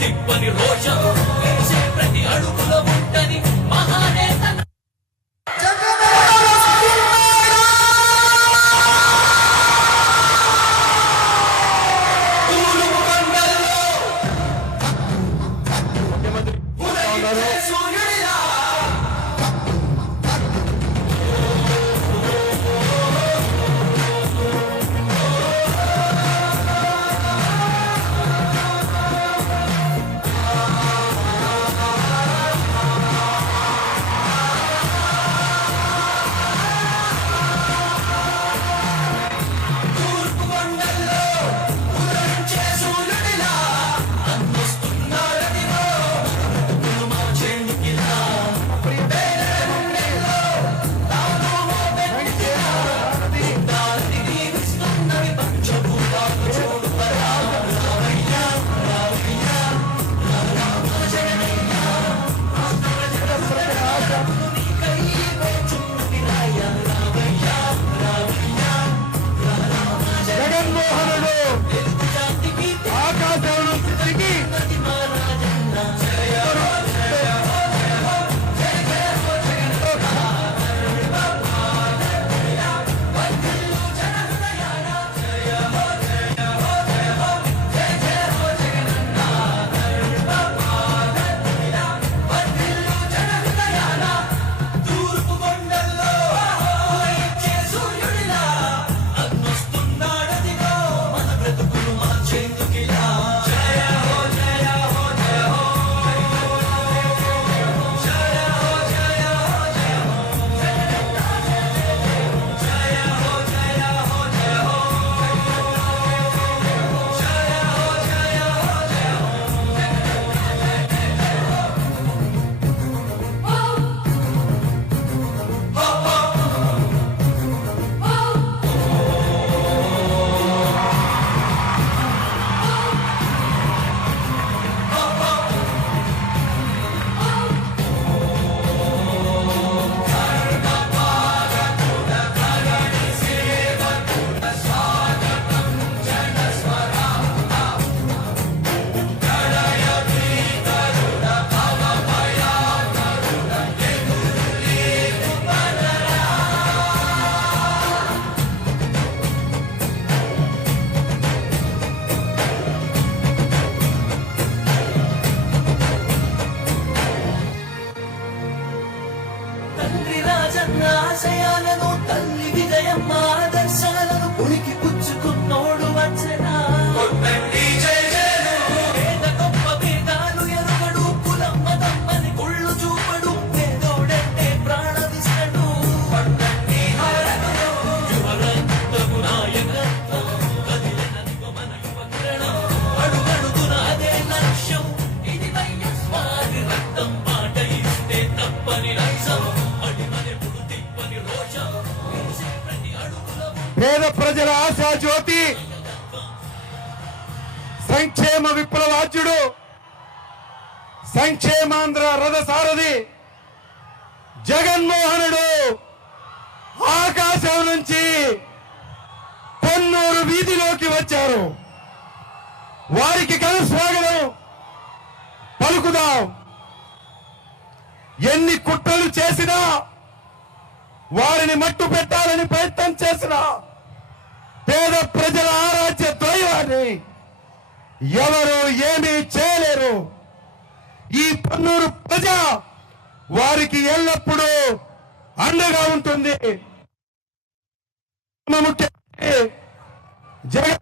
దిప్పని రోజా రాజన్న ఆశయాలను తల్లి విజయమ్మ దర్శనలను పుణికి పుచ్చుకున్నో పేద ప్రజల ఆశా జ్యోతి. సంక్షేమ విప్లవాద్యుడు సంక్షేమాంధ్ర రథసారథి జగన్మోహనుడు. ఆకాశం నుంచి పొన్నూరు వీధిలోకి వచ్చారు. వారికి కనుస్వాగతం పలుకుదాం. ఎన్ని కుట్రలు చేసినా వారిని మట్టు పెట్టాలని ప్రయత్నం చేసినా పేద ప్రజల ఆరాధ్య దైవాన్ని ఎవరు ఏమీ చేయలేరు. ఈ పన్నూరు ప్రజ వారికి ఎల్లప్పుడూ అండగా ఉంటుంది. జగన్